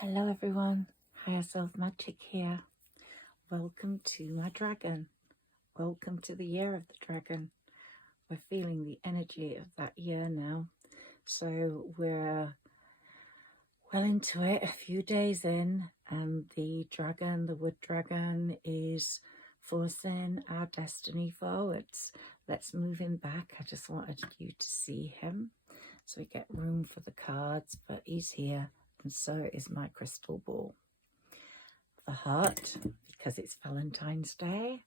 Hello everyone, Higherself Magic here. Welcome to my dragon. Welcome to the year of the dragon. We're feeling the energy of that year now. So we're well into it, a few days in, and the dragon, the wood dragon, is forcing our destiny forwards. Let's move him back. I just wanted you to see him so we get room for the cards, but he's here. And so is my crystal ball. The heart, because it's Valentine's Day.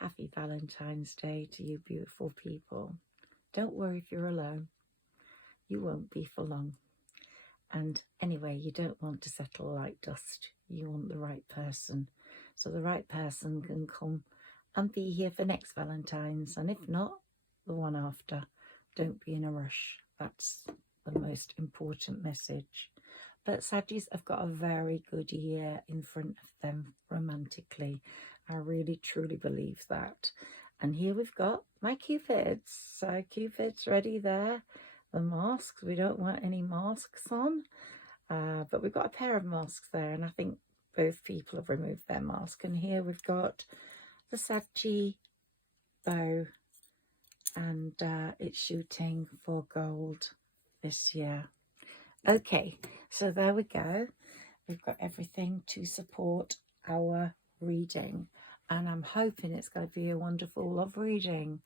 Happy Valentine's Day to you beautiful people. Don't worry if you're alone. You won't be for long. And anyway, you don't want to settle like dust. You want the right person. So the right person can come and be here for next Valentine's. And if not, the one after. Don't be in a rush. That's the most important message. But Saggis have got a very good year in front of them romantically. I really, truly believe that. And here we've got my Cupids. So Cupid's ready there. The masks, we don't want any masks on. But we've got a pair of masks there. And I think both people have removed their mask. And here we've got the Saggi bow. And it's shooting for gold this year. Okay, so there we go. We've got everything to support our reading. And I'm hoping it's going to be a wonderful love reading.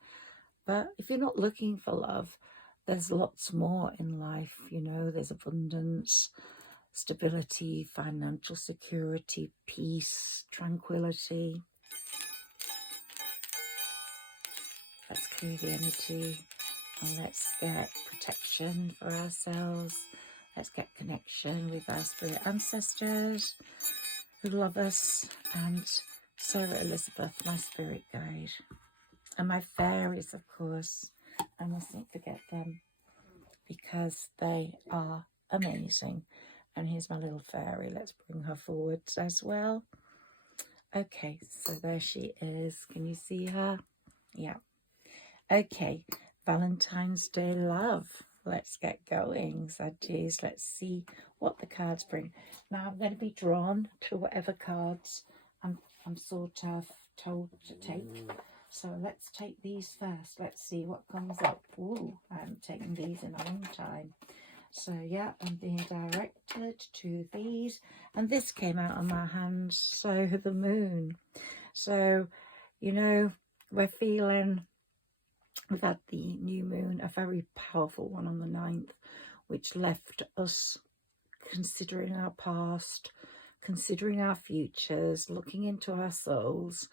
But if you're not looking for love, there's lots more in life. You know, there's abundance, stability, financial security, peace, tranquility. Let's clear the energy and let's get protection for ourselves. Let's get connection with our spirit ancestors who love us, and Sarah Elizabeth, my spirit guide, and my fairies, of course. I mustn't forget them because they are amazing. And here's my little fairy. Let's bring her forwards as well. Okay, so there she is. Can you see her? Yeah. Okay, Valentine's Day love. Let's get going, Saggis. Let's see what the cards bring. Now I'm going to be drawn to whatever cards I'm sort of told to take. So let's take these first. Let's see what comes up. Ooh, I haven't taken these in a long time. So yeah, I'm being directed to these. And this came out of my hands. So the moon. So, you know, we're feeling... We've had the new moon, a very powerful one on the 9th, which left us considering our past, considering our futures, looking into our souls.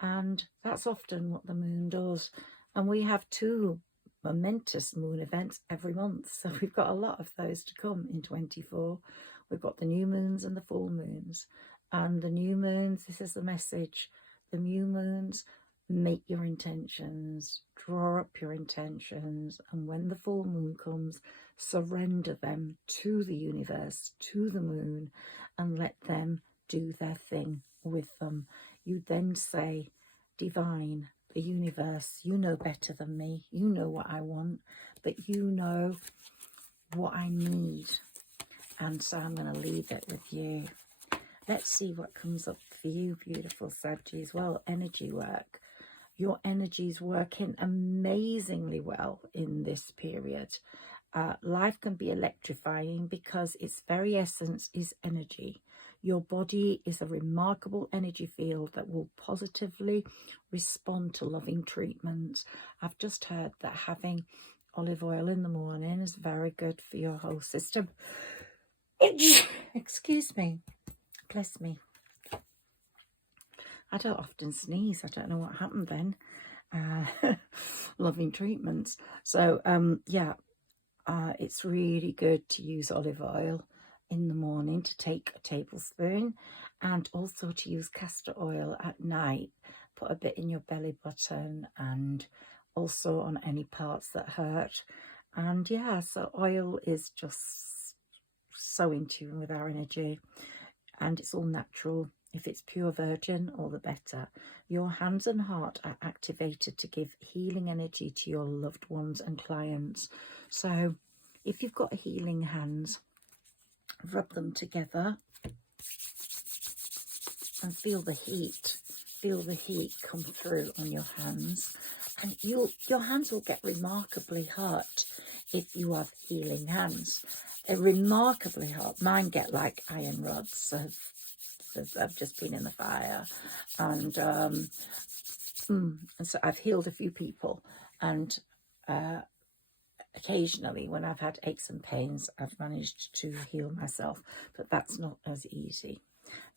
And that's often what the moon does. And we have 2 momentous moon events every month. So we've got a lot of those to come in 24. We've got the new moons and the full moons. And the new moons, this is the message, the new moons, make your intentions, draw up your intentions, and when the full moon comes, surrender them to the universe, to the moon, and let them do their thing with them. You then say, divine, the universe, you know better than me, you know what I want, but you know what I need, and so I'm going to leave it with you. Let's see what comes up for you, beautiful Saggis. Well, energy work. Your energy's working amazingly well in this period. Life can be electrifying because its very essence is energy. Your body is a remarkable energy field that will positively respond to loving treatment. I've just heard that having olive oil in the morning is very good for your whole system. Excuse me. Bless me. I don't often sneeze. I don't know what happened then. Loving treatments. So, it's really good to use olive oil in the morning, to take a tablespoon, and also to use castor oil at night. Put a bit in your belly button and also on any parts that hurt. And yeah, so oil is just so in tune with our energy, and it's all natural. If it's pure virgin, all the better. Your hands and heart are activated to give healing energy to your loved ones and clients. So if you've got healing hands, rub them together and feel the heat. Feel the heat come through on your hands, and your hands will get remarkably hot if you have healing hands. They're remarkably hot. Mine get like iron rods, so I've just been in the fire, and so I've healed a few people, and occasionally when I've had aches and pains, I've managed to heal myself, but that's not as easy.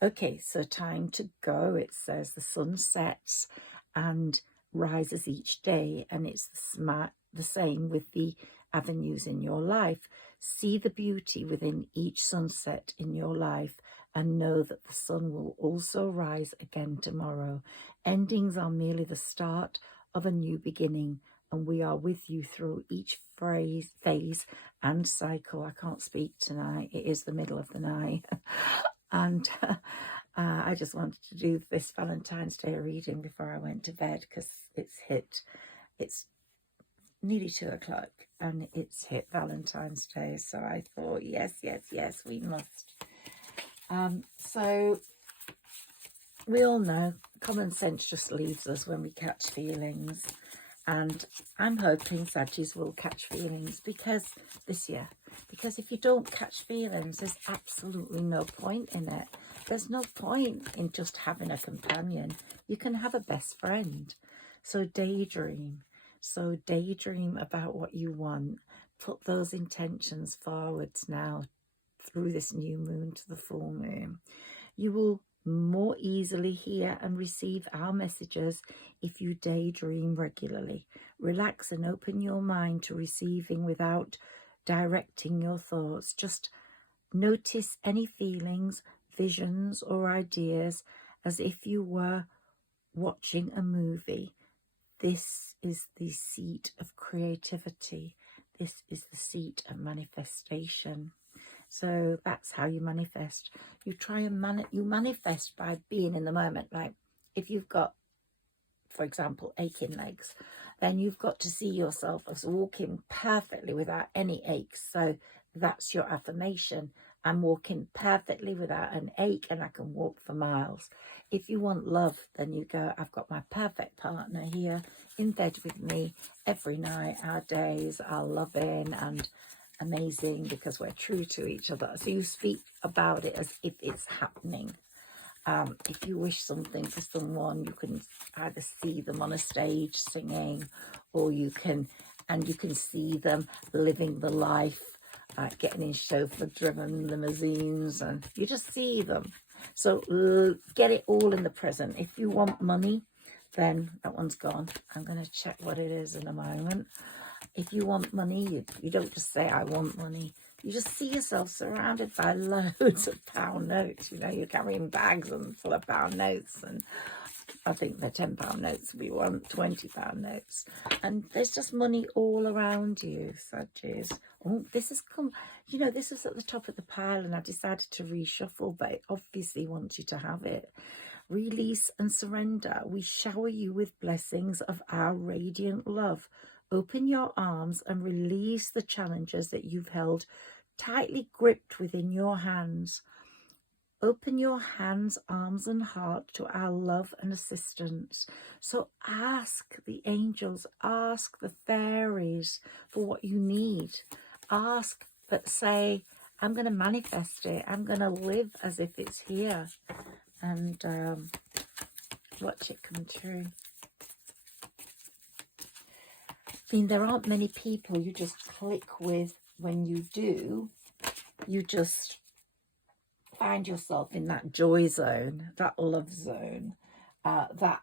Okay, so time to go. It says the sun sets and rises each day, and it's the same with the avenues in your life. See the beauty within each sunset in your life, and know that the sun will also rise again tomorrow. Endings are merely the start of a new beginning, and we are with you through each phase and cycle. I can't speak tonight. It is the middle of the night. And I just wanted to do this Valentine's Day reading before I went to bed, because it's nearly 2 o'clock and it's hit Valentine's Day. So I thought, yes, we must. So we all know common sense just leaves us when we catch feelings. And I'm hoping Saggis will catch feelings this year. Because if you don't catch feelings, there's absolutely no point in it. There's no point in just having a companion. You can have a best friend. So daydream. So daydream about what you want. Put those intentions forwards now through this new moon to the full moon. You will more easily hear and receive our messages if you daydream regularly. Relax and open your mind to receiving without directing your thoughts. Just notice any feelings, visions, or ideas as if you were watching a movie. This is the seat of creativity. This is the seat of manifestation. So that's how you manifest. You try and manifest by being in the moment. Like if you've got, for example, aching legs, then you've got to see yourself as walking perfectly without any aches. So that's your affirmation. I'm walking perfectly without an ache, and I can walk for miles. If you want love, then you go, I've got my perfect partner here in bed with me every night. Our days are loving and amazing because we're true to each other. So you speak about it as if it's happening. If you wish something for someone, you can either see them on a stage singing, or you can see them living the life, getting in chauffeur-driven limousines, and you just see them. So get it all in the present. If you want money, then that one's gone. I'm going to check what it is in a moment. If you want money, you don't just say, I want money. You just see yourself surrounded by loads of pound notes. You know, you're carrying bags full of pound notes. And I think they're £10 notes we want, £20 notes. And there's just money all around you, Saggis. Oh, this has come, you know, this is at the top of the pile and I decided to reshuffle, but it obviously wants you to have it. Release and surrender. We shower you with blessings of our radiant love. Open your arms and release the challenges that you've held tightly gripped within your hands. Open your hands, arms and heart to our love and assistance. So ask the angels, ask the fairies for what you need. Ask, but say, I'm going to manifest it. I'm going to live as if it's here. And watch it come true. I mean, there aren't many people you just click with. When you do, you just find yourself in that joy zone, that love zone, that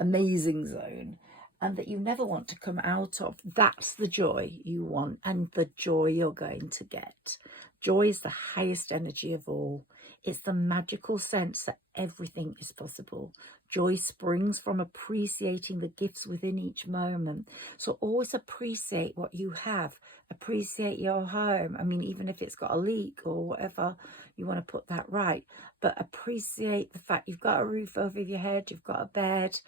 amazing zone, and that you never want to come out of. That's the joy you want and the joy you're going to get. Joy is the highest energy of all. It's the magical sense that everything is possible. Joy springs from appreciating the gifts within each moment. So always appreciate what you have. Appreciate your home. I mean, even if it's got a leak or whatever, you want to put that right. But appreciate the fact you've got a roof over your head, you've got a bed,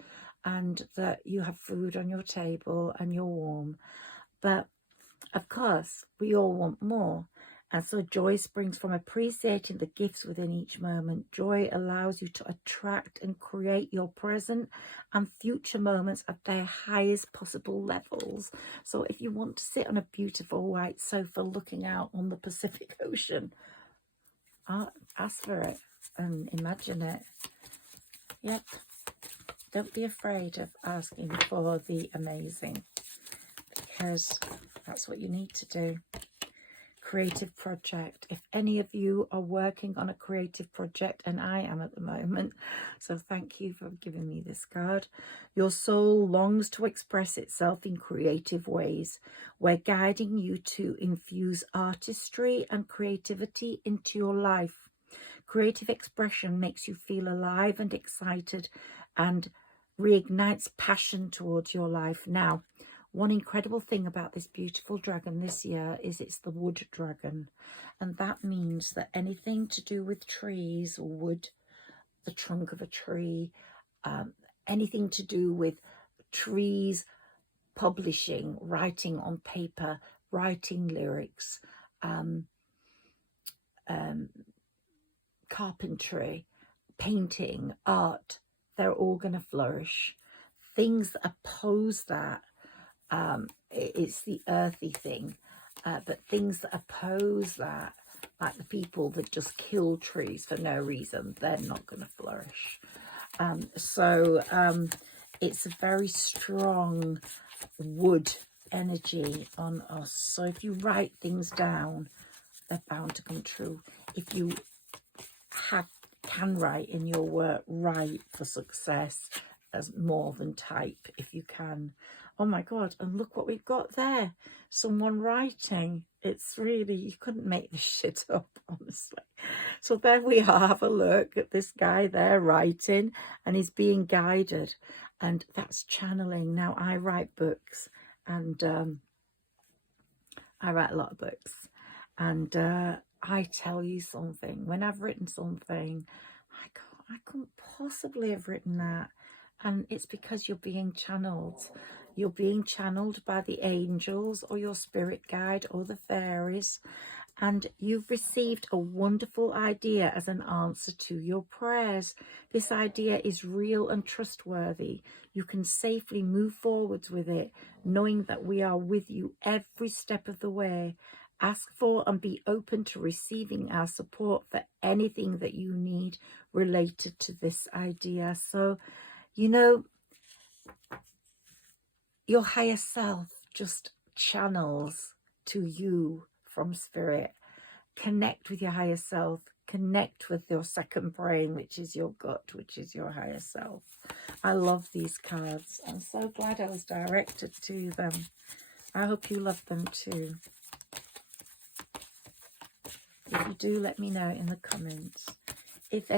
and that you have food on your table and you're warm. But of course, we all want more. And so joy springs from appreciating the gifts within each moment. Joy allows you to attract and create your present and future moments at their highest possible levels. So if you want to sit on a beautiful white sofa looking out on the Pacific Ocean, ask for it and imagine it. Yep. Don't be afraid of asking for the amazing, because that's what you need to do. Creative project. If any of you are working on a creative project, and I am at the moment, so thank you for giving me this card. Your soul longs to express itself in creative ways. We're guiding you to infuse artistry and creativity into your life. Creative expression makes you feel alive and excited and reignites passion towards your life. Now, one incredible thing about this beautiful dragon this year is it's the wood dragon. And that means that anything to do with trees or wood, the trunk of a tree, anything to do with trees, publishing, writing on paper, writing lyrics, carpentry, painting, art, they're all going to flourish. Things that oppose that, it's the earthy thing, but things that oppose that, like the people that just kill trees for no reason, they're not going to flourish. It's a very strong wood energy on us. So if you write things down, they're bound to come true. If you can write in your work, write for success as more than type if you can. Oh my God, and look what we've got there. Someone writing. It's really, you couldn't make this shit up, honestly. So there we are. Have a look at this guy there writing, and he's being guided. And that's channeling. Now, I write books, and I write a lot of books. And I tell you something, when I've written something, I couldn't possibly have written that. And it's because you're being channeled. You're being channeled by the angels or your spirit guide or the fairies. And you've received a wonderful idea as an answer to your prayers. This idea is real and trustworthy. You can safely move forwards with it, knowing that we are with you every step of the way. Ask for and be open to receiving our support for anything that you need related to this idea. So, you know, your higher self just channels to you from spirit. Connect with your higher self. Connect with your second brain, which is your gut, which is your higher self. I love these cards. I'm so glad I was directed to them. I hope you love them too. If you do, let me know in the comments. If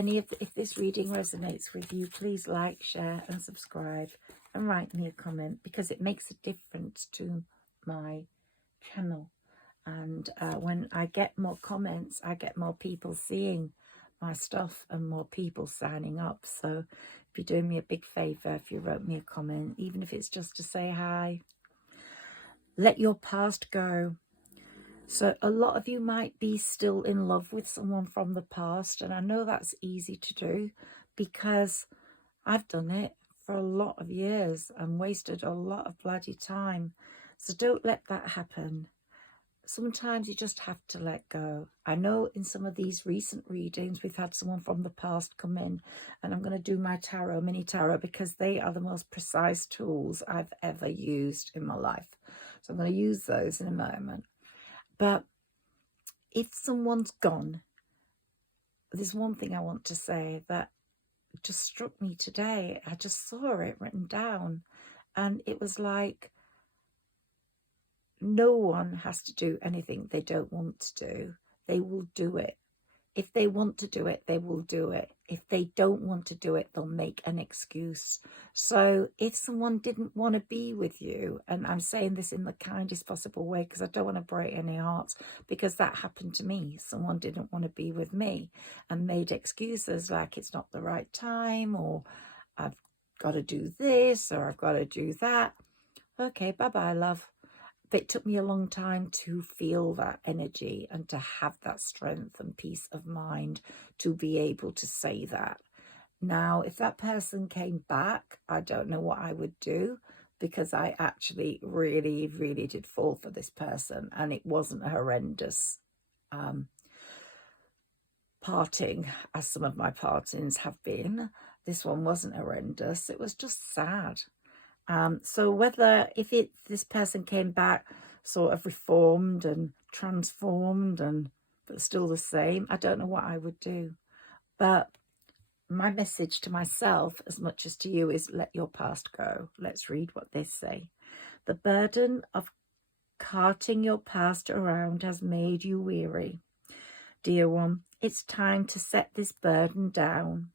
this reading resonates with you, please like, share and subscribe and write me a comment, because it makes a difference to my channel. And when I get more comments, I get more people seeing my stuff and more people signing up. So if you're doing me a big favour, if you wrote me a comment, even if it's just to say hi. Let your past go. So a lot of you might be still in love with someone from the past. And I know that's easy to do, because I've done it for a lot of years and wasted a lot of bloody time. So don't let that happen. Sometimes you just have to let go. I know in some of these recent readings, we've had someone from the past come in, and I'm going to do my tarot, mini tarot, because they are the most precise tools I've ever used in my life. So I'm going to use those in a moment. But if someone's gone, there's one thing I want to say that just struck me today. I just saw it written down, and it was like, no one has to do anything they don't want to do. They will do it. If they want to do it, they will do it. If they don't want to do it, they'll make an excuse. So if someone didn't want to be with you, and I'm saying this in the kindest possible way, because I don't want to break any hearts, because that happened to me. Someone didn't want to be with me and made excuses like it's not the right time, or I've got to do this, or I've got to do that. Okay, bye-bye, love. But it took me a long time to feel that energy and to have that strength and peace of mind to be able to say that. Now, if that person came back, I don't know what I would do, because I actually really, really did fall for this person, and it wasn't a horrendous parting as some of my partings have been. This one wasn't horrendous. It was just sad. So whether if this person came back sort of reformed and transformed and but still the same, I don't know what I would do. But my message to myself, as much as to you, is let your past go. Let's read what they say. The burden of carting your past around has made you weary. Dear one, it's time to set this burden down.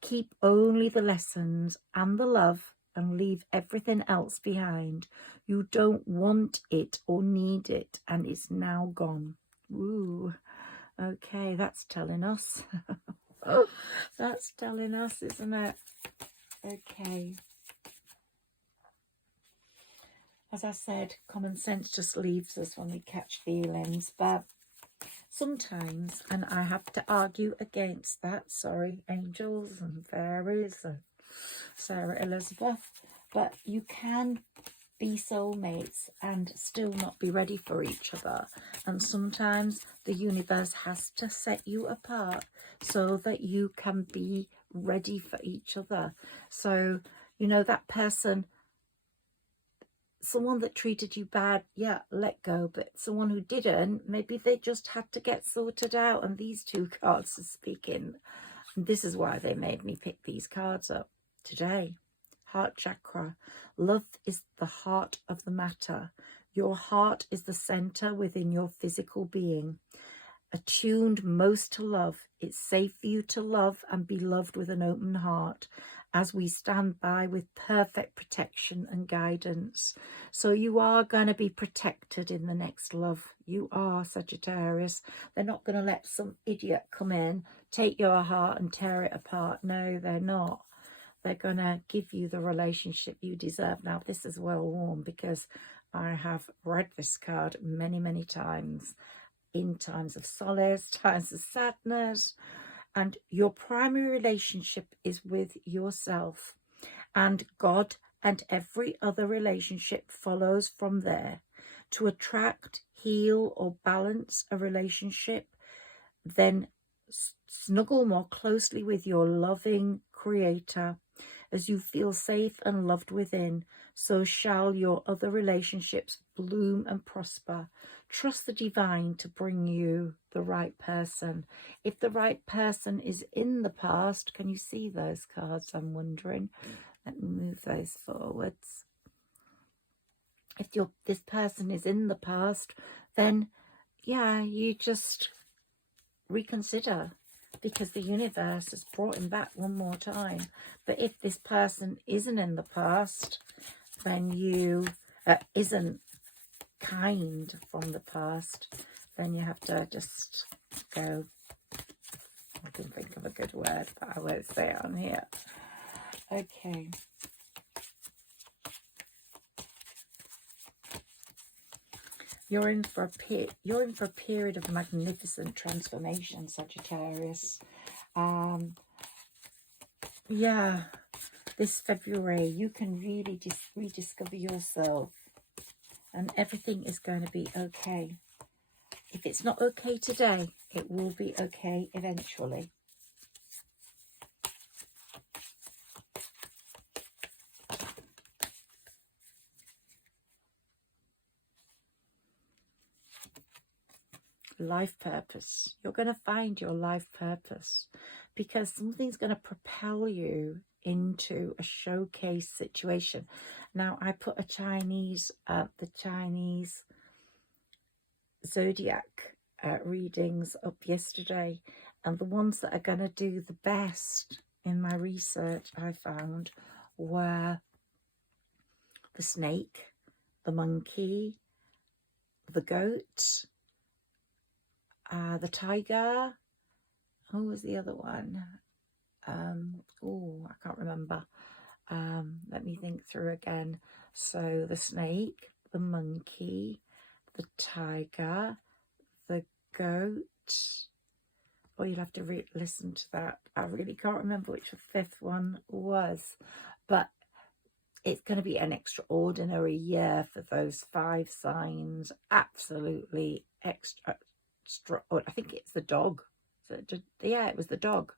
Keep only the lessons and the love and leave everything else behind. You don't want it or need it, and it's now gone. Ooh, okay, that's telling us. Oh, that's telling us, isn't it? Okay. As I said, common sense just leaves us when we catch feelings, but sometimes, and I have to argue against that, sorry, angels and fairies and Sarah Elizabeth, but you can be soulmates and still not be ready for each other. And sometimes the universe has to set you apart so that you can be ready for each other. So, you know, that person, someone that treated you bad, yeah, let go. But someone who didn't, maybe they just had to get sorted out. And these two cards are speaking. And this is why they made me pick these cards up today. Heart chakra. Love is the heart of the matter. Your heart is the center within your physical being. Attuned most to love, it's safe for you to love and be loved with an open heart as we stand by with perfect protection and guidance. So you are going to be protected in the next love. You are, Sagittarius. They're not going to let some idiot come in, take your heart and tear it apart. No, they're not. They're going to give you the relationship you deserve. Now, this is well worn because I have read this card many, many times, in times of solace, times of sadness. And your primary relationship is with yourself. And God and every other relationship follows from there. To attract, heal, or balance a relationship, then snuggle more closely with your loving Creator. As you feel safe and loved within, so shall your other relationships bloom and prosper. Trust the divine to bring you the right person. If the right person is in the past, can you see those cards? I'm wondering. Let me move those forwards. If this person is in the past, then yeah, you just reconsider, because the universe has brought him back one more time. But if this person isn't in the past, then you isn't kind from the past, then you have to just go. I can think of a good word, but I won't say it on here. Okay. You're in for a period of magnificent transformation, Sagittarius. Yeah, this February you can really rediscover yourself, and everything is going to be okay. If it's not okay today, it will be okay eventually. Life purpose. You're going to find your life purpose, because something's going to propel you into a showcase situation. Now, I put the Chinese zodiac readings up yesterday, and the ones that are going to do the best in my research I found were the snake, the monkey, the goat, the tiger. Who was the other one? Oh, I can't remember. Let me think through again. So the snake, the monkey, the tiger, the goat. Or you'll have to listen to that. I really can't remember which the fifth one was. But it's going to be an extraordinary year for those 5 signs. Absolutely extra. I think it's the dog. Yeah, it was the dog.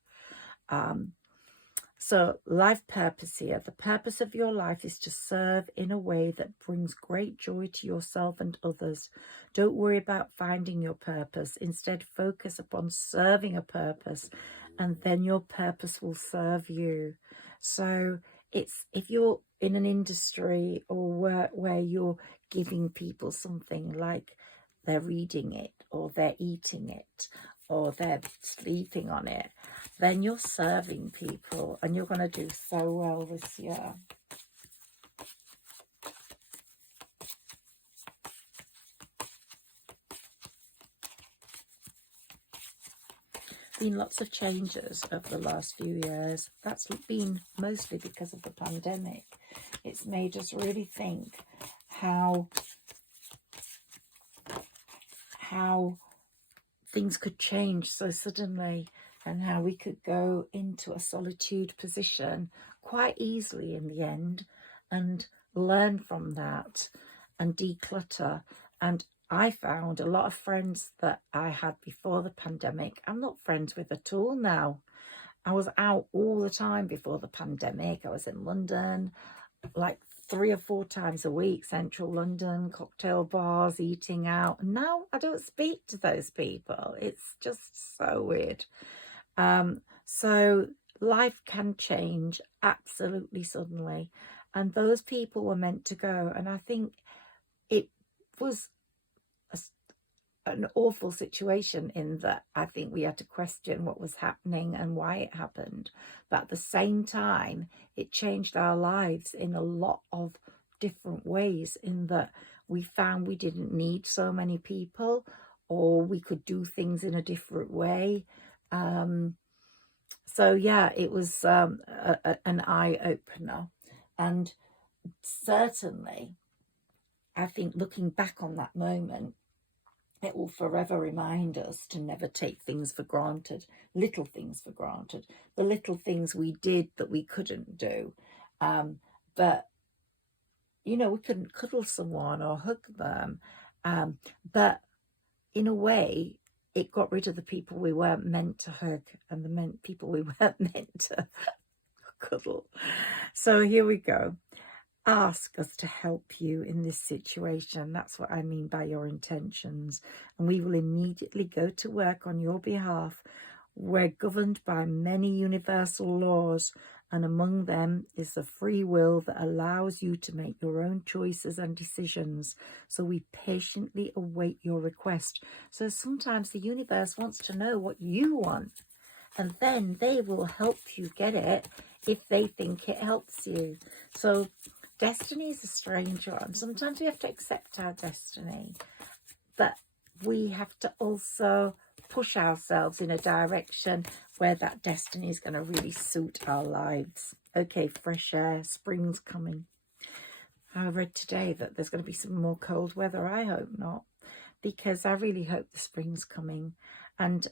So life purpose here. The purpose of your life is to serve in a way that brings great joy to yourself and others. Don't worry about finding your purpose. Instead, focus upon serving a purpose, and then your purpose will serve you. So it's, if you're in an industry or where you're giving people something, like they're reading it or they're eating it or they're sleeping on it, then you're serving people and you're going to do so well this year. Been lots of changes over the last few years. That's been mostly because of the pandemic. It's made us really think how things could change so suddenly, and how we could go into a solitude position quite easily in the end and learn from that and declutter. And I found a lot of friends that I had before the pandemic, I'm not friends with at all now. I was out all the time before the pandemic. I was in London like 3 or 4 times a week, central London, cocktail bars, eating out. And now I don't speak to those people. It's just so weird. So life can change absolutely suddenly. And those people were meant to go. And I think it was an awful situation in that I think we had to question what was happening and why it happened. But at the same time, it changed our lives in a lot of different ways, in that we found we didn't need so many people, or we could do things in a different way. So yeah, it was an eye-opener. And certainly, I think looking back on that moment, it will forever remind us to never take things for granted, little things for granted, the little things we did that we couldn't do. But, you know, we couldn't cuddle someone or hug them. But in a way, it got rid of the people we weren't meant to hug and the people we weren't meant to cuddle. So here we go. Ask us to help you in this situation. That's what I mean by your intentions. And we will immediately go to work on your behalf. We're governed by many universal laws, and among them is the free will that allows you to make your own choices and decisions. So we patiently await your request. So sometimes the universe wants to know what you want, and then they will help you get it if they think it helps you. So destiny is a strange one. Sometimes we have to accept our destiny, but we have to also push ourselves in a direction where that destiny is going to really suit our lives. Okay, fresh air, spring's coming. I read today that there's going to be some more cold weather. I hope not, because I really hope the spring's coming. And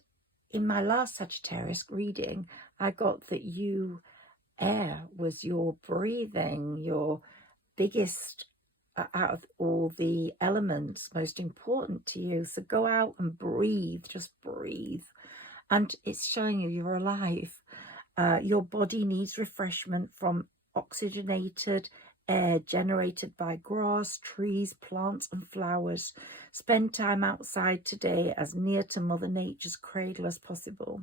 in my last Sagittarius reading, I got that air was your breathing, your biggest out of all the elements, most important to you. So go out and breathe, just breathe. And it's showing you're alive. Your body needs refreshment from oxygenated air generated by grass, trees, plants and flowers. Spend time outside today, as near to Mother Nature's cradle as possible.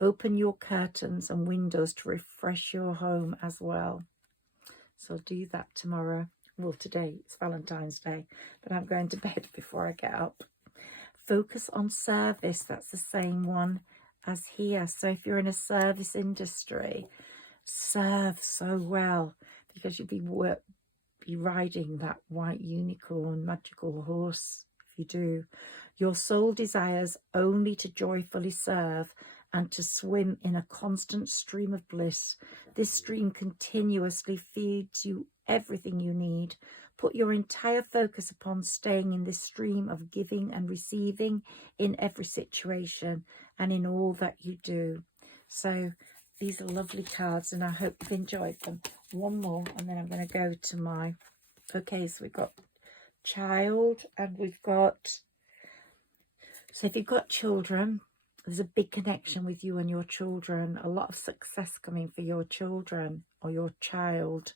Open your curtains and windows to refresh your home as well. So do that tomorrow. Well, today it's Valentine's Day, but I'm going to bed before I get up. Focus on service. That's the same one as here. So if you're in a service industry, serve so well, because you'll be riding that white unicorn magical horse if you do. Your soul desires only to joyfully serve and to swim in a constant stream of bliss. This stream continuously feeds you everything you need. Put your entire focus upon staying in this stream of giving and receiving in every situation and in all that you do. So these are lovely cards, and I hope you've enjoyed them. One more, and then I'm going to go to my... Okay, so we've got child, and we've got... So if you've got children, there's a big connection with you and your children. A lot of success coming for your children or your child.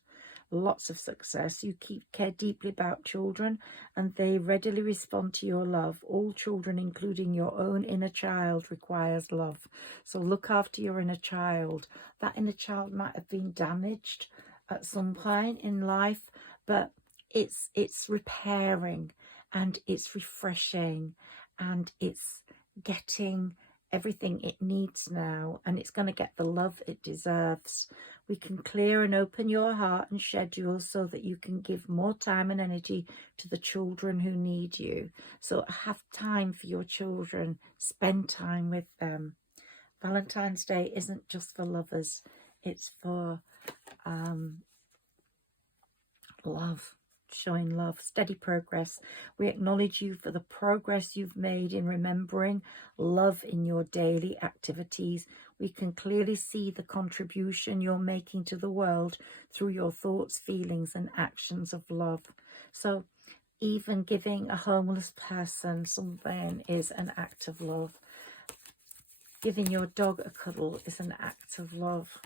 Lots of success. You care deeply about children, and they readily respond to your love. All children, including your own inner child, requires love. So look after your inner child. That inner child might have been damaged at some point in life, but it's repairing, and it's refreshing, and it's getting everything it needs now, and it's going to get the love it deserves. We can clear and open your heart and schedule so that you can give more time and energy to the children who need you. So have time for your children. Spend time with them. Valentine's Day isn't just for lovers. It's for love. Showing love, steady progress. We acknowledge you for the progress you've made in remembering love in your daily activities. We can clearly see the contribution you're making to the world through your thoughts, feelings, and actions of love. So even giving a homeless person something is an act of love. Giving your dog a cuddle is an act of love.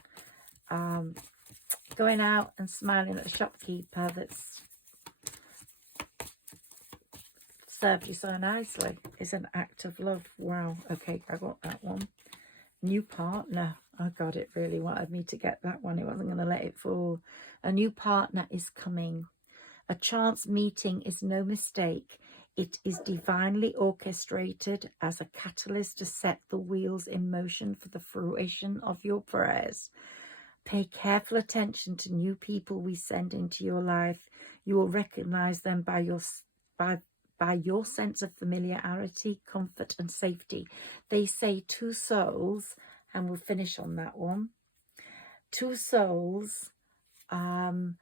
Going out and smiling at the shopkeeper that's served you so nicely is an act of love. Wow. Okay, I got that one. New partner. Oh God, it really wanted me to get that one. It wasn't going to let it fall. A new partner is coming. A chance meeting is no mistake. It is divinely orchestrated as a catalyst to set the wheels in motion for the fruition of your prayers. Pay careful attention to new people we send into your life. You will recognize them by your sense of familiarity, comfort, and safety. They say two souls, and we'll finish on that one. Two souls have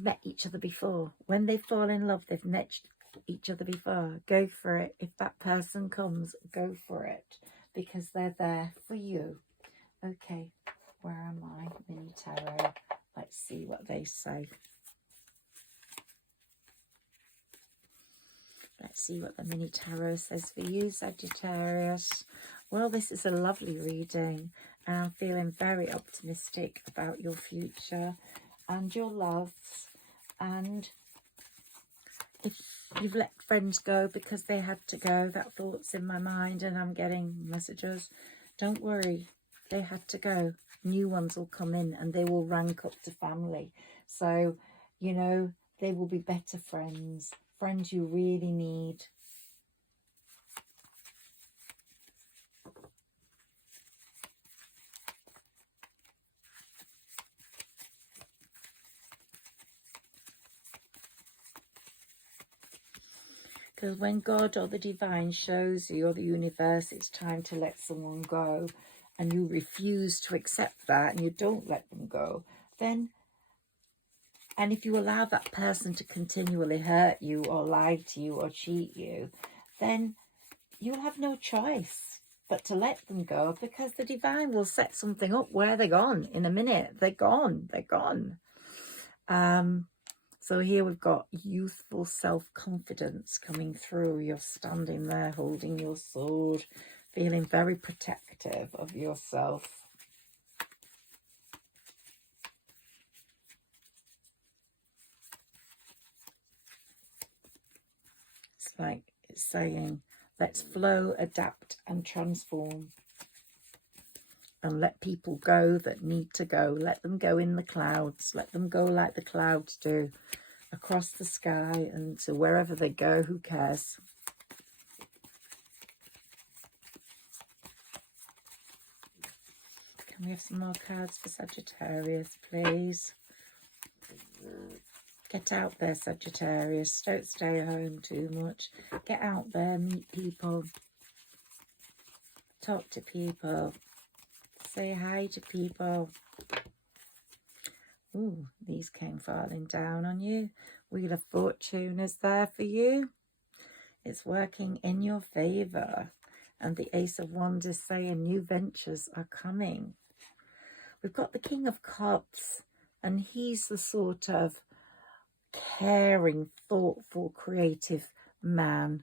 met each other before. When they fall in love, they've met each other before. Go for it. If that person comes, go for it, because they're there for you. Okay, where am I? Mini tarot. Let's see what they say. Let's see what the mini tarot says for you, Sagittarius. Well, this is a lovely reading, and I'm feeling very optimistic about your future and your loves. And if you've let friends go because they had to go, that thought's in my mind and I'm getting messages. Don't worry, they had to go. New ones will come in and they will rank up to family. So, you know, they will be better friends. Friends you really need. Because when God or the divine shows you, or the universe, it's time to let someone go, and you refuse to accept that and you don't let them go, then, and if you allow that person to continually hurt you or lie to you or cheat you, then you'll have no choice but to let them go, because the divine will set something up where they're gone in a minute. They're gone. They're gone. So here we've got youthful self-confidence coming through. You're standing there holding your sword, feeling very protective of yourself. It's like it's saying, let's flow, adapt and transform. And let people go that need to go. Let them go in the clouds. Let them go like the clouds do, across the sky, and to wherever they go, who cares? Can we have some more cards for Sagittarius, please? Get out there, Sagittarius. Don't stay home too much. Get out there, meet people. Talk to people. Say hi to people. Ooh, these came filing down on you. Wheel of Fortune is there for you. It's working in your favour. And the Ace of Wands is saying new ventures are coming. We've got the King of Cups, and he's the sort of caring, thoughtful, creative man.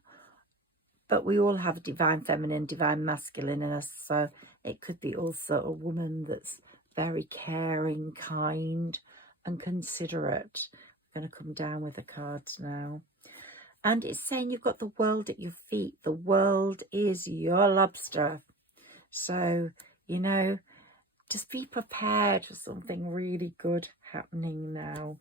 But we all have divine feminine, divine masculine in us. So it could be also a woman that's very caring, kind, and considerate. I'm going to come down with the cards now. And it's saying you've got the world at your feet. The world is your lobster. So, you know, just be prepared for something really good happening now.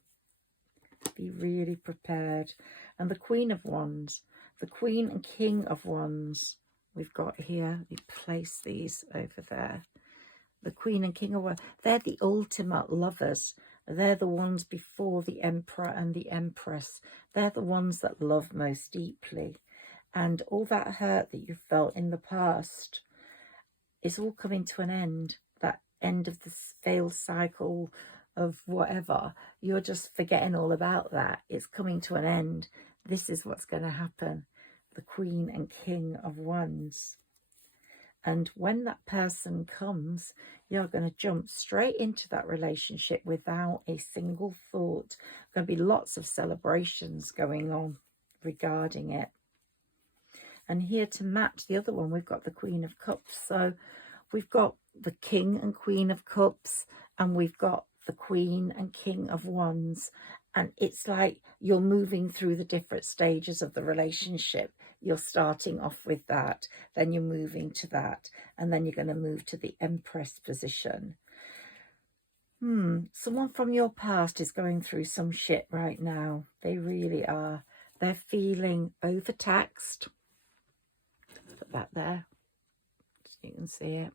Be really prepared. And the Queen of Wands, the Queen and King of Wands, we've got here. We place these over there. The Queen and King of Wands, they're the ultimate lovers. They're the ones before the Emperor and the Empress. They're the ones that love most deeply. And all that hurt that you felt in the past is all coming to an end. That end of the failed cycle of whatever. You're just forgetting all about that. It's coming to an end. This is what's going to happen. The Queen and King of Wands. And when that person comes, you're going to jump straight into that relationship without a single thought. Going to be lots of celebrations going on regarding it. And here to match the other one, we've got the Queen of Cups. So we've got the King and Queen of Cups, and we've got the Queen and King of Wands. And it's like you're moving through the different stages of the relationship. You're starting off with that, then you're moving to that, and then you're going to move to the Empress position. Someone from your past is going through some shit right now. They really are. They're feeling overtaxed. Put that there so you can see it.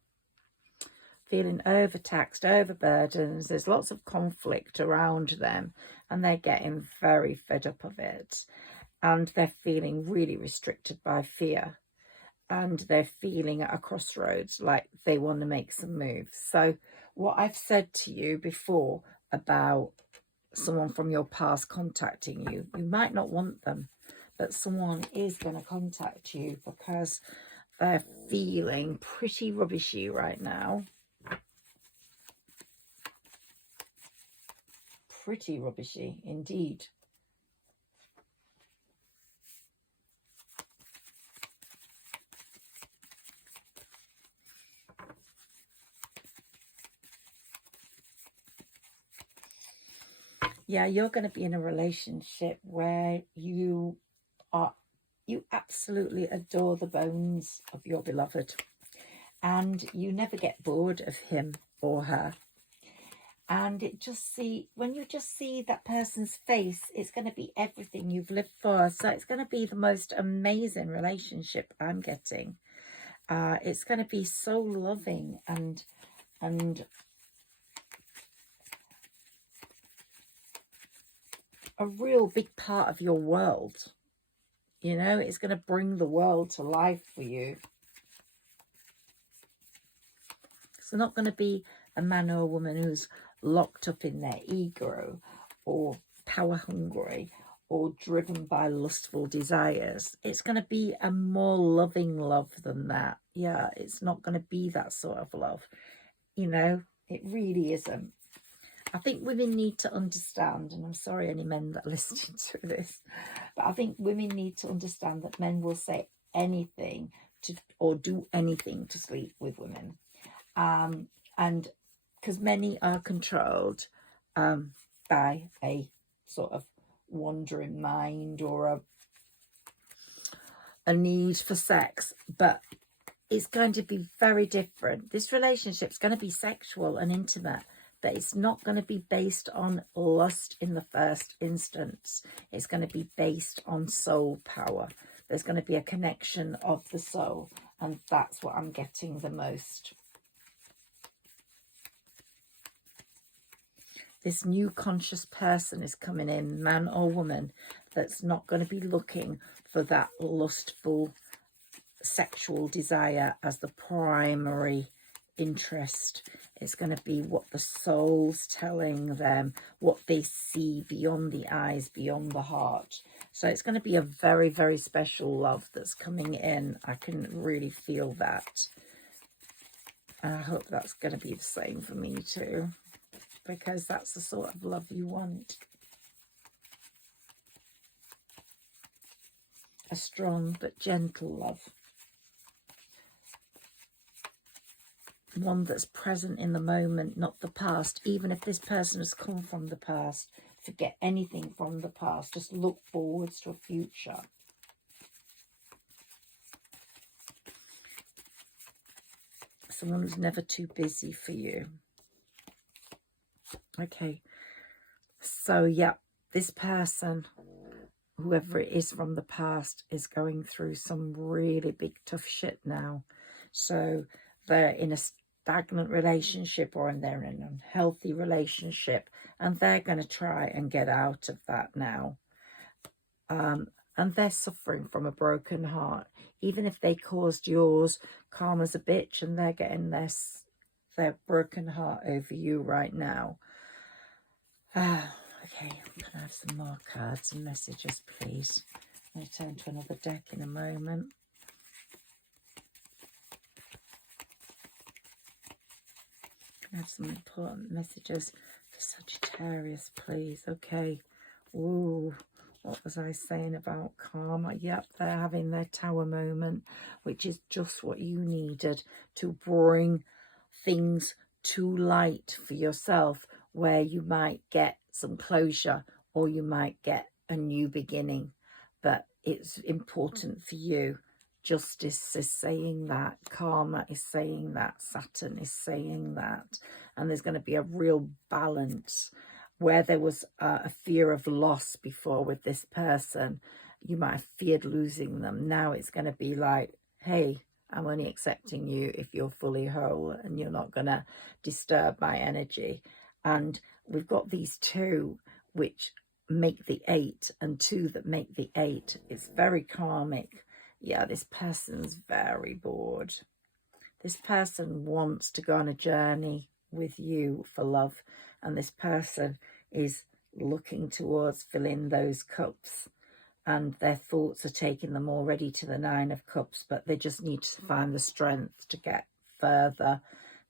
Feeling overtaxed, overburdened. There's lots of conflict around them, and they're getting very fed up of it. And they're feeling really restricted by fear. And they're feeling at a crossroads, like they want to make some moves. So what I've said to you before about someone from your past contacting you, you might not want them, but someone is going to contact you because they're feeling pretty rubbishy right now. Pretty rubbishy indeed. Yeah, you're going to be in a relationship where you absolutely adore the bones of your beloved, and you never get bored of him or her. And when you just see that person's face, it's going to be everything you've lived for. So it's going to be the most amazing relationship I'm getting. It's going to be so loving and a real big part of your world. You know, it's going to bring the world to life for you. It's not going to be a man or a woman who's locked up in their ego or power hungry or driven by lustful desires. It's going to be a more loving love than that. Yeah, it's not going to be that sort of love. You know, it really isn't. I think women need to understand, and I'm sorry any men that are listening to this, but I think women need to understand that men will say anything or do anything to sleep with women. And because many are controlled by a sort of wandering mind or a need for sex, but it's going to be very different. This relationship's going to be sexual and intimate, but it's not going to be based on lust in the first instance. It's going to be based on soul power. There's going to be a connection of the soul, and that's what I'm getting the most. This new conscious person is coming in, man or woman, that's not going to be looking for that lustful sexual desire as the primary interest. It's going to be what the soul's telling them, what they see beyond the eyes, beyond the heart. So it's going to be a very, very special love that's coming in. I can really feel that. And I hope that's going to be the same for me too, because that's the sort of love you want. A strong but gentle love. One that's present in the moment, not the past. Even if this person has come from the past, forget anything from the past. Just look forwards to a future. Someone who's never too busy for you. Okay. So, yeah, this person, whoever it is from the past, is going through some really big, tough shit now. So they're in a stagnant relationship, or they're in an unhealthy relationship, and they're going to try and get out of that now. And they're suffering from a broken heart. Even if they caused yours, karma's a bitch, and they're getting their broken heart over you right now. Okay, can I have some more cards and messages, please? I'm going to turn to another deck in a moment. Can I have some important messages for Sagittarius, please? Okay. Ooh, what was I saying about karma? Yep, they're having their tower moment, which is just what you needed to bring things to light for yourself, where you might get some closure or you might get a new beginning. But it's important for you. Justice is saying that. Karma is saying that. Saturn is saying that. And there's going to be a real balance. Where there was a fear of loss before with this person, you might have feared losing them. Now it's going to be like, hey, I'm only accepting you if you're fully whole and you're not going to disturb my energy. And we've got these two which make the 8 and 2 that make the 8. It's very karmic. Yeah, this person's very bored. This person wants to go on a journey with you for love, and this person is looking towards filling those cups, and their thoughts are taking them already to the 9 of Cups, but they just need to find the strength to get further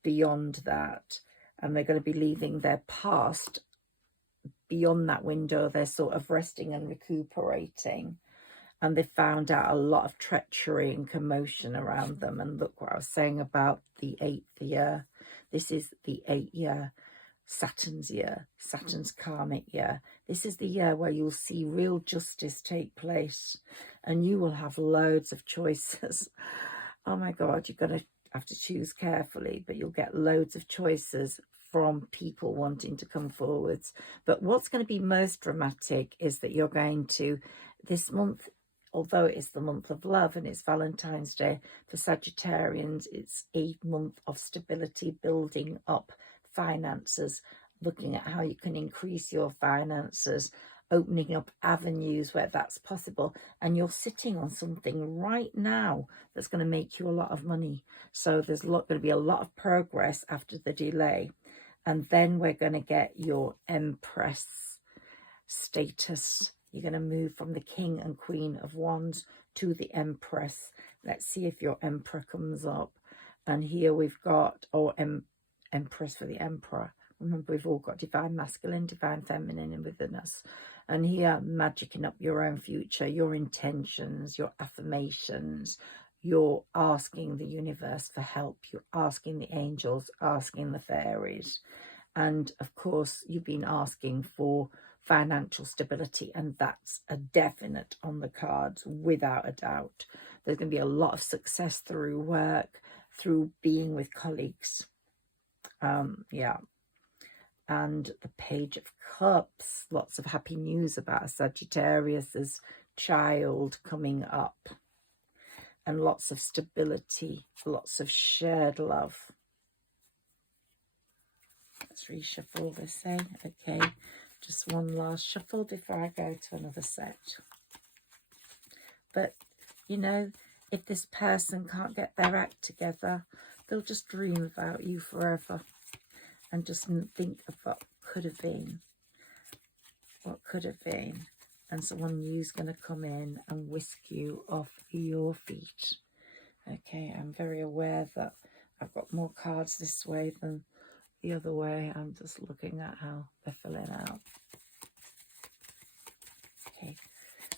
beyond that. And they're going to be leaving their past beyond that window. They're sort of resting and recuperating, and they found out a lot of treachery and commotion around them. And look what I was saying about the 8th year. This is the 8th year, Saturn's year, Saturn's karmic year. This is the year where you'll see real justice take place, and you will have loads of choices. Oh my God, you're going to have to choose carefully, but you'll get loads of choices from people wanting to come forwards. But what's going to be most dramatic is that you're going to, this month, although it's the month of love and it's Valentine's Day, for Sagittarians, it's a month of stability, building up finances, looking at how you can increase your finances, opening up avenues where that's possible. And you're sitting on something right now that's going to make you a lot of money. So there's going to be a lot of progress after the delay. And then we're going to get your Empress status. You're going to move from the King and Queen of Wands to the Empress. Let's see if your Emperor comes up. And here we've got, Empress for the Emperor. Remember, we've all got divine masculine, divine feminine within us. And here, magicking up your own future, your intentions, your affirmations. You're asking the universe for help. You're asking the angels, asking the fairies. And of course, you've been asking for financial stability, and that's a definite on the cards, without a doubt. There's going to be a lot of success through work, through being with colleagues. Yeah. And the Page of Cups, lots of happy news about Sagittarius's child coming up, and lots of stability, lots of shared love. Let's reshuffle this, eh? Okay, just one last shuffle before I go to another set. But, you know, if this person can't get their act together, They'll just dream about you forever and just think of what could have been. What could have been. And someone new's going to come in and whisk you off your feet. Okay, I'm very aware that I've got more cards this way than the other way. I'm just looking at how they're filling out. Okay,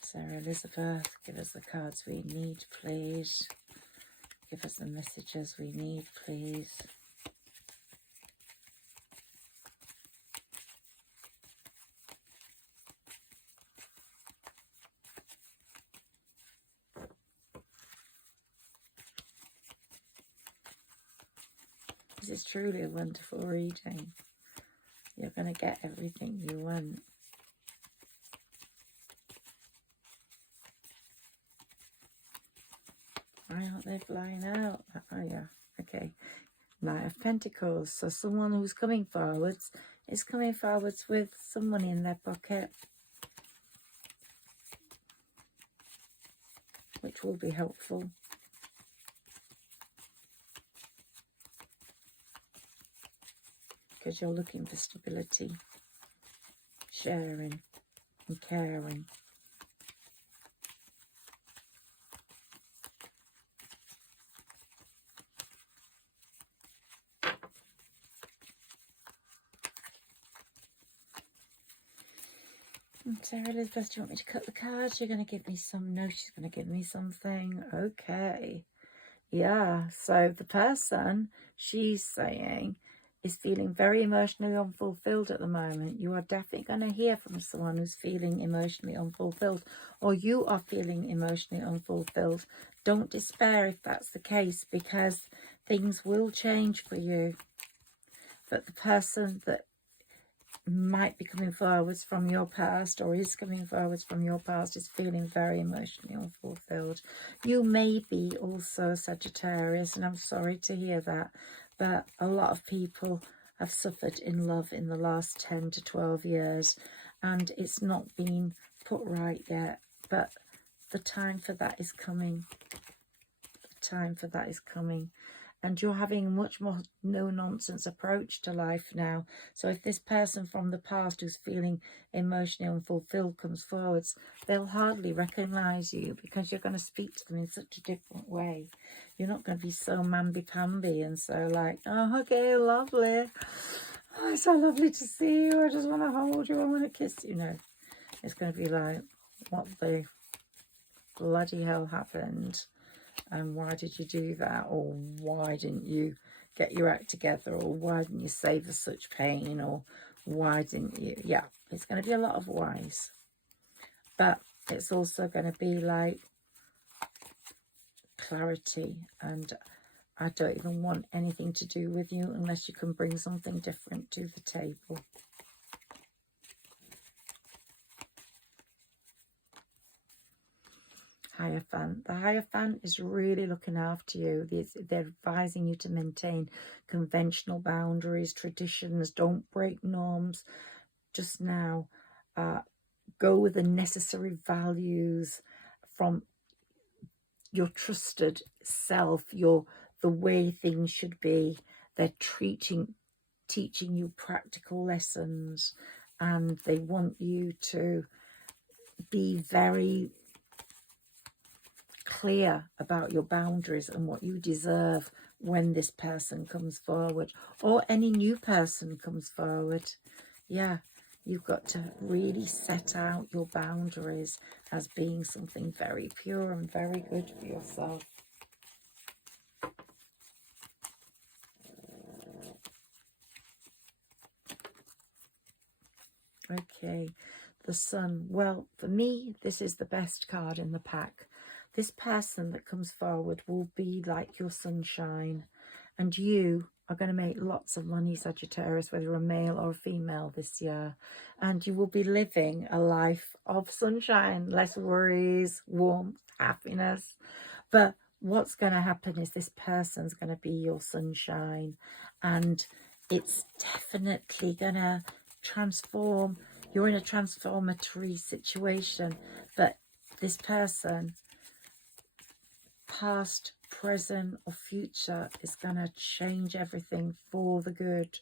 Sarah Elizabeth, give us the cards we need, please. Give us the messages we need, please. This is truly a wonderful reading. You're going to get everything you want. Why aren't they flying out? Oh, yeah. Okay. Knight of Pentacles. So someone who's coming forwards is coming forwards with some money in their pocket, which will be helpful. Because you're looking for stability, sharing and caring. Sarah Elizabeth, do you want me to cut the cards? You're going to give me some. No, she's going to give me something. Okay. Yeah, so the person, she's saying, is feeling very emotionally unfulfilled at the moment. You are definitely going to hear from someone who's feeling emotionally unfulfilled, or you are feeling emotionally unfulfilled. Don't despair if that's the case, because things will change for you. But the person that might be coming forwards from your past, or is coming forwards from your past, is feeling very emotionally unfulfilled. You may be also Sagittarius, and I'm sorry to hear that, but a lot of people have suffered in love in the last 10 to 12 years, and it's not been put right yet, but the time for that is coming. The time for that is coming. And you're having a much more no-nonsense approach to life now. So if this person from the past who's feeling emotionally unfulfilled comes forwards, they'll hardly recognise you, because you're going to speak to them in such a different way. You're not going to be so mamby-pamby and so like, oh, okay, lovely. Oh, it's so lovely to see you. I just want to hold you. I want to kiss you. No, it's going to be like, what the bloody hell happened? And why did you do that? Or why didn't you get your act together? Or why didn't you save us such pain? Or why didn't you? Yeah, it's going to be a lot of whys. But it's also going to be like clarity. And I don't even want anything to do with you unless you can bring something different to the table. Hierophant. The Hierophant is really looking after you. They're advising you to maintain conventional boundaries, traditions. Don't break norms just now. Go with the necessary values from your trusted self, the way things should be. They're teaching you practical lessons, and they want you to be very clear about your boundaries and what you deserve when this person comes forward, or any new person comes forward. Yeah, you've got to really set out your boundaries as being something very pure and very good for yourself. Okay, the Sun. Well, for me, this is the best card in the pack. This person that comes forward will be like your sunshine, and you are going to make lots of money, Sagittarius, whether you're a male or a female this year, and you will be living a life of sunshine, less worries, warmth, happiness. But what's going to happen is this person's going to be your sunshine, and it's definitely going to transform. You're in a transformatory situation, but this person, past present or future is going to change everything for the good.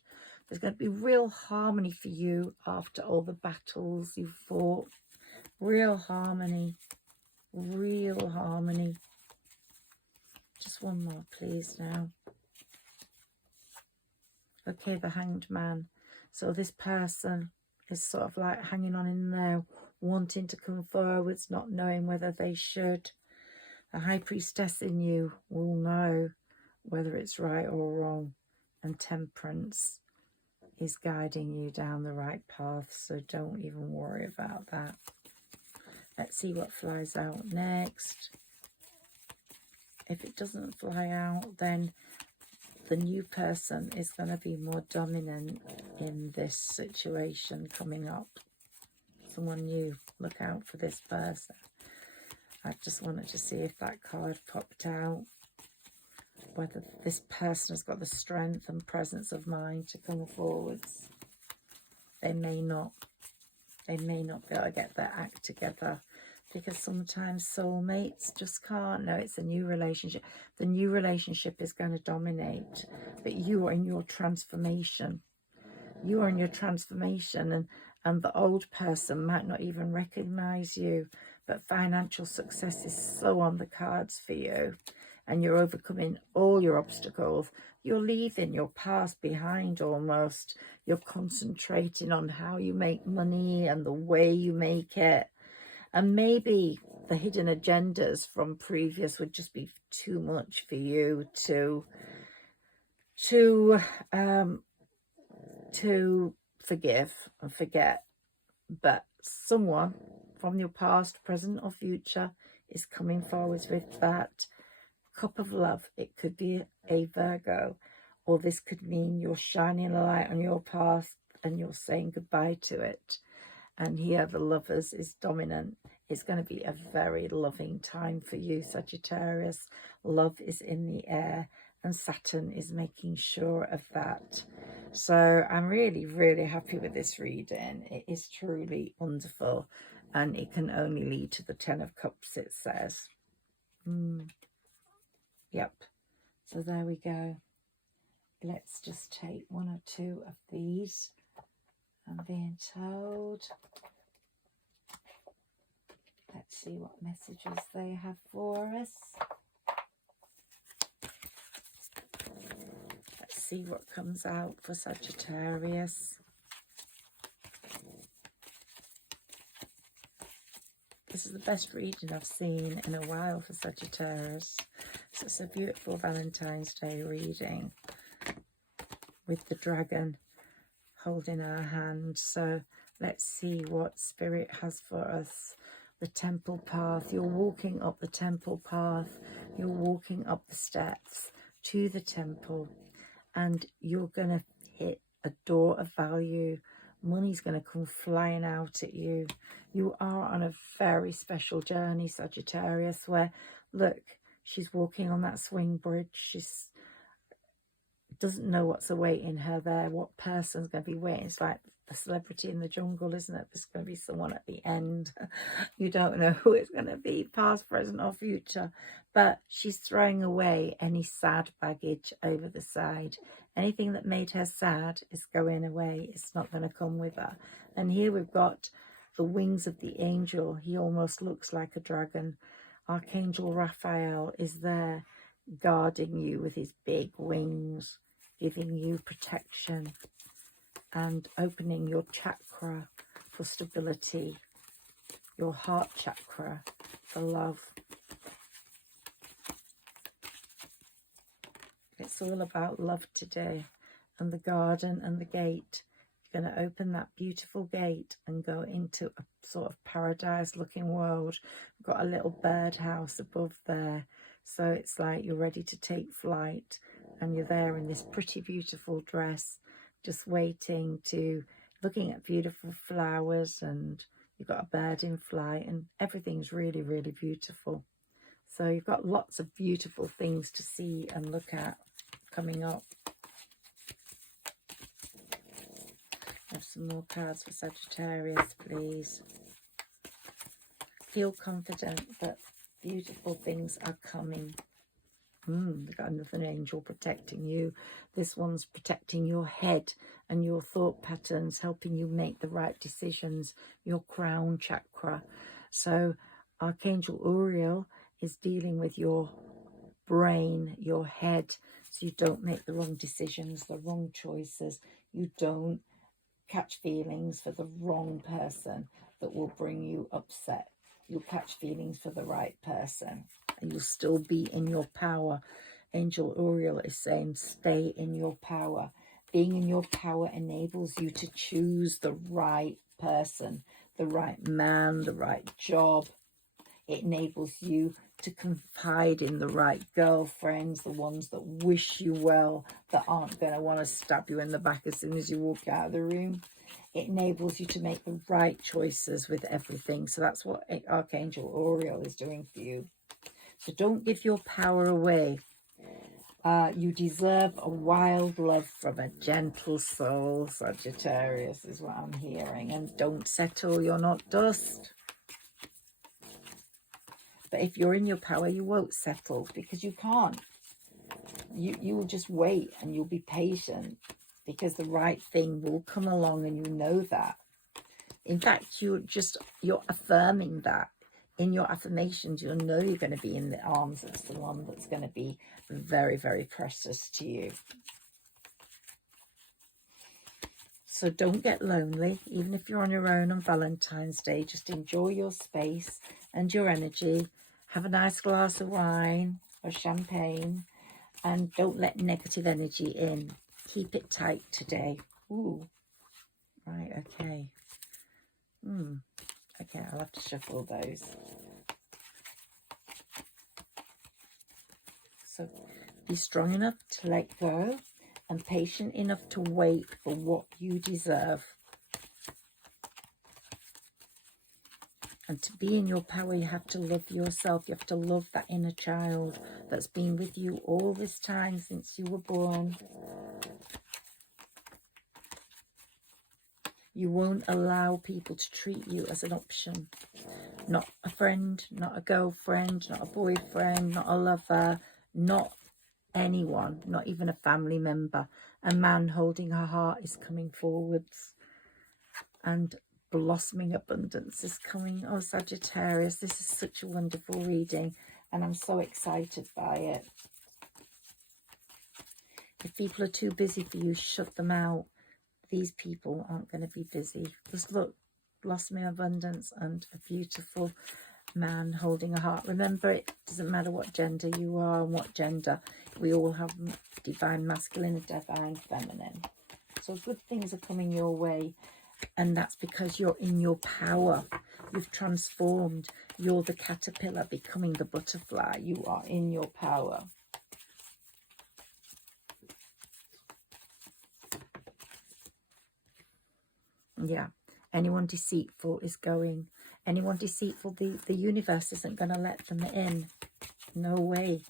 There's going to be real harmony for you after all the battles you fought. Real harmony. Real harmony. Just one more, please, now. Okay, the Hanged Man. So this person is sort of like hanging on in there, wanting to come forwards, not knowing whether they should. The High Priestess in you will know whether it's right or wrong. And Temperance is guiding you down the right path, so don't even worry about that. Let's see what flies out next. If it doesn't fly out, then the new person is going to be more dominant in this situation coming up. Someone new. Look out for this person. I just wanted to see if that card popped out. Whether this person has got the strength and presence of mind to come forwards. They may not. They may not be able to get their act together. Because sometimes soulmates just can't. No, it's a new relationship. The new relationship is going to dominate. But you are in your transformation. You are in your transformation. And the old person might not even recognize you. But financial success is so on the cards for you. And you're overcoming all your obstacles. You're leaving your past behind almost. You're concentrating on how you make money and the way you make it. And maybe the hidden agendas from previous would just be too much for you to forgive and forget. But someone from your past, present or future is coming forwards with that cup of love. It could be a Virgo, or this could mean you're shining a light on your past and you're saying goodbye to it. And here the Lovers is dominant. It's going to be a very loving time for you, Sagittarius. Love is in the air and Saturn is making sure of that. So I'm really, really happy with this reading. It is truly wonderful. And it can only lead to the 10 of Cups, it says. Yep. So there we go. Let's just take one or two of these. I'm being told. Let's see what messages they have for us. Let's see what comes out for Sagittarius. This is the best reading I've seen in a while for Sagittarius. So it's a beautiful Valentine's Day reading with the dragon holding our hand. So let's see what Spirit has for us. The temple path. You're walking up the temple path. You're walking up the steps to the temple, and you're going to hit a door of value. Money's going to come flying out at you. You are on a very special journey, Sagittarius, where, look, she's walking on that swing bridge. She's doesn't know what's awaiting her there, what person's going to be waiting. It's like the Celebrity in the Jungle, isn't it? There's going to be someone at the end. You don't know who it's going to be, past, present or future. But she's throwing away any sad baggage over the side. Anything that made her sad is going away. It's not going to come with her. And here we've got the wings of the angel. He almost looks like a dragon. Archangel Raphael is there guarding you with his big wings, giving you protection and opening your chakra for stability, your heart chakra for love. It's all about love today, and the garden and the gate. You're going to open that beautiful gate and go into a sort of paradise looking world. We've got a little birdhouse above there. So it's like you're ready to take flight, and you're there in this pretty beautiful dress, just waiting to, looking at beautiful flowers, and you've got a bird in flight, and everything's really, really beautiful. So you've got lots of beautiful things to see and look at coming up. Have some more cards for Sagittarius, please. Feel confident that beautiful things are coming. We've got another angel protecting you. This one's protecting your head and your thought patterns, helping you make the right decisions, your crown chakra. So Archangel Uriel is dealing with your brain, your head, so you don't make the wrong decisions, the wrong choices. You don't catch feelings for the wrong person that will bring you upset. You'll catch feelings for the right person and you'll still be in your power. Angel Uriel is saying stay in your power. Being in your power enables you to choose the right person, the right man, the right job. It enables you to confide in the right girlfriends, the ones that wish you well, that aren't going to want to stab you in the back as soon as you walk out of the room. It enables you to make the right choices with everything. So that's what Archangel Uriel is doing for you. So don't give your power away. You deserve a wild love from a gentle soul, Sagittarius, is what I'm hearing. And don't settle, you're not dust. But if you're in your power, you won't settle because you can't. You will just wait and you'll be patient because the right thing will come along and you know that. In fact, you're affirming that. In your affirmations, you'll know you're going to be in the arms of the one that's going to be very, very precious to you. So don't get lonely, even if you're on your own on Valentine's Day. Just enjoy your space and your energy. Have a nice glass of wine or champagne and don't let negative energy in. Keep it tight today. Ooh, right, okay. Okay, I'll have to shuffle those. So be strong enough to let go and patient enough to wait for what you deserve. And to be in your power, you have to love yourself. You have to love that inner child that's been with you all this time since you were born. You won't allow people to treat you as an option. Not a friend, not a girlfriend, not a boyfriend, not a lover, not anyone, not even a family member. A man holding her heart is coming forwards. And blossoming abundance is coming. Oh, Sagittarius, this is such a wonderful reading. And I'm so excited by it. If people are too busy for you, shut them out. These people aren't going to be busy. Just look, blossoming abundance and a beautiful man holding a heart. Remember, it doesn't matter what gender you are and what gender. We all have divine masculine and divine feminine. So good things are coming your way. And that's because you're in your power. You've transformed. You're the caterpillar becoming the butterfly. You are in your power. Yeah. Anyone deceitful is going. Anyone deceitful, the universe isn't going to let them in. No way.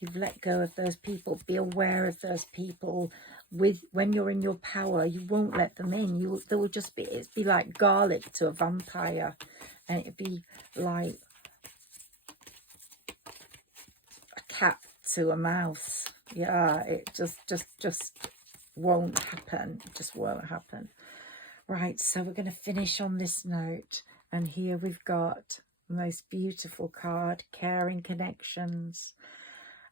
You've let go of those people. Be aware of those people. When you're in your power, you won't let them in. There will just be, it'd be like garlic to a vampire, and it'd be like a cat to a mouse. Yeah, it just won't happen. It just won't happen. Right, so we're going to finish on this note, and here we've got the most beautiful card, Caring Connections.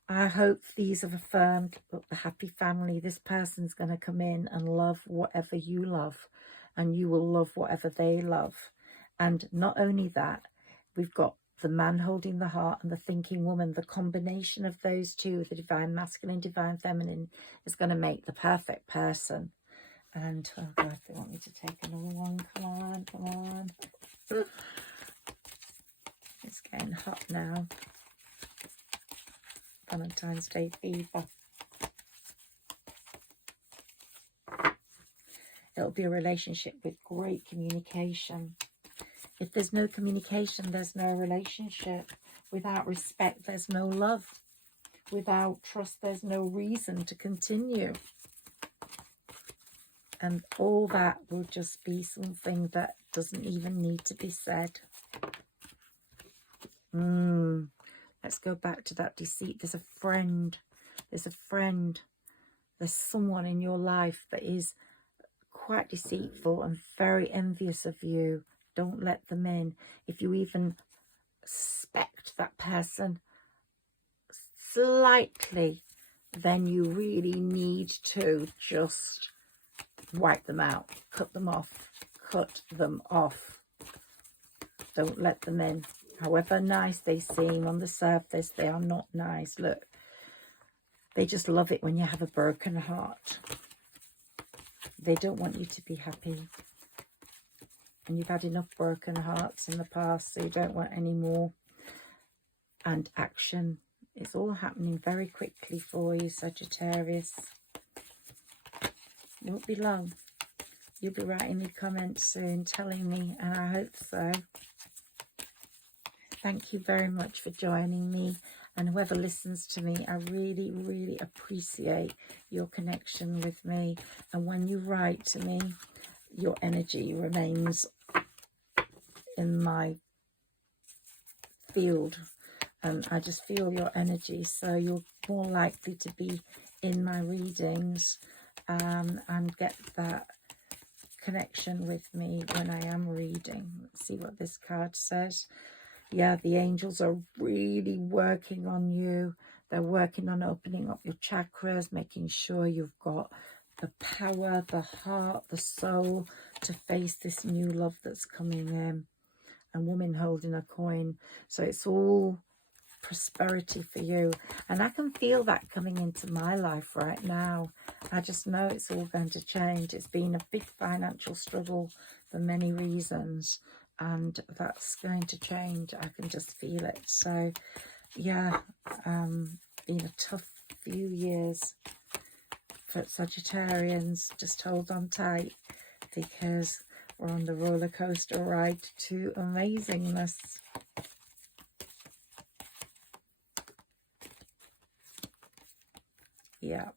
I hope these have affirmed the happy family. This person's going to come in and love whatever you love, and you will love whatever they love. And not only that, we've got the man holding the heart and the thinking woman. The combination of those two, the divine masculine, divine feminine, is going to make the perfect person. And, oh God, they want me to take another one. Come on, come on. It's getting hot now. Valentine's Day fever. It'll be a relationship with great communication. If there's no communication, there's no relationship. Without respect, there's no love. Without trust, there's no reason to continue. And all that will just be something that doesn't even need to be said. Let's go back to that deceit. There's a friend. There's a friend. There's someone in your life that is quite deceitful and very envious of you. Don't let them in. If you even suspect that person slightly, then you really need to just wipe them out. Cut them off. Cut them off. Don't let them in. However nice they seem on the surface, they are not nice. Look, they just love it when you have a broken heart. They don't want you to be happy. And you've had enough broken hearts in the past, so you don't want any more. And action. It's all happening very quickly for you, Sagittarius. It won't be long. You'll be writing me comments soon telling me, and I hope so. Thank you very much for joining me, and whoever listens to me, I really, really appreciate your connection with me. And when you write to me, your energy remains in my field, and I just feel your energy, so you're more likely to be in my readings and get that connection with me when I am reading. Let's see what this card says. Yeah, the angels are really working on you. They're working on opening up your chakras, making sure you've got the power, the heart, the soul to face this new love that's coming in. And woman holding a coin. So it's all prosperity for you. And I can feel that coming into my life right now. I just know it's all going to change. It's been a big financial struggle for many reasons, and that's going to change. I can just feel it. So yeah, been a tough few years for Sagittarians. Just hold on tight, because we're on the roller coaster ride to amazingness. Yeah,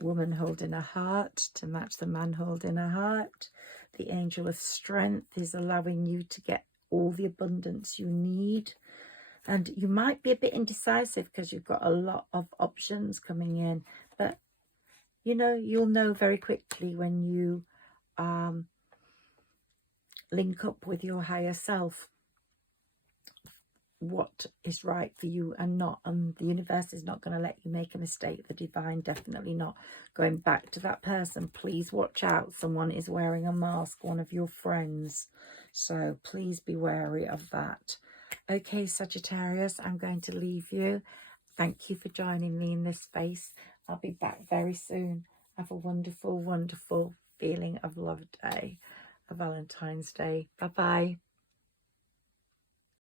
woman holding a heart to match the man holding a heart. The angel of strength is allowing you to get all the abundance you need. And you might be a bit indecisive because you've got a lot of options coming in. But, you know, you'll know very quickly when you link up with your higher self what is right for you and not. And the universe is not going to let you make a mistake. The divine definitely not. Going back to that person, please watch out. Someone is wearing a mask, one of your friends. So please be wary of that. Okay, Sagittarius, I'm going to leave you. Thank you for joining me in this space. I'll be back very soon. Have a wonderful, wonderful feeling of love day, a Valentine's Day. Bye-bye.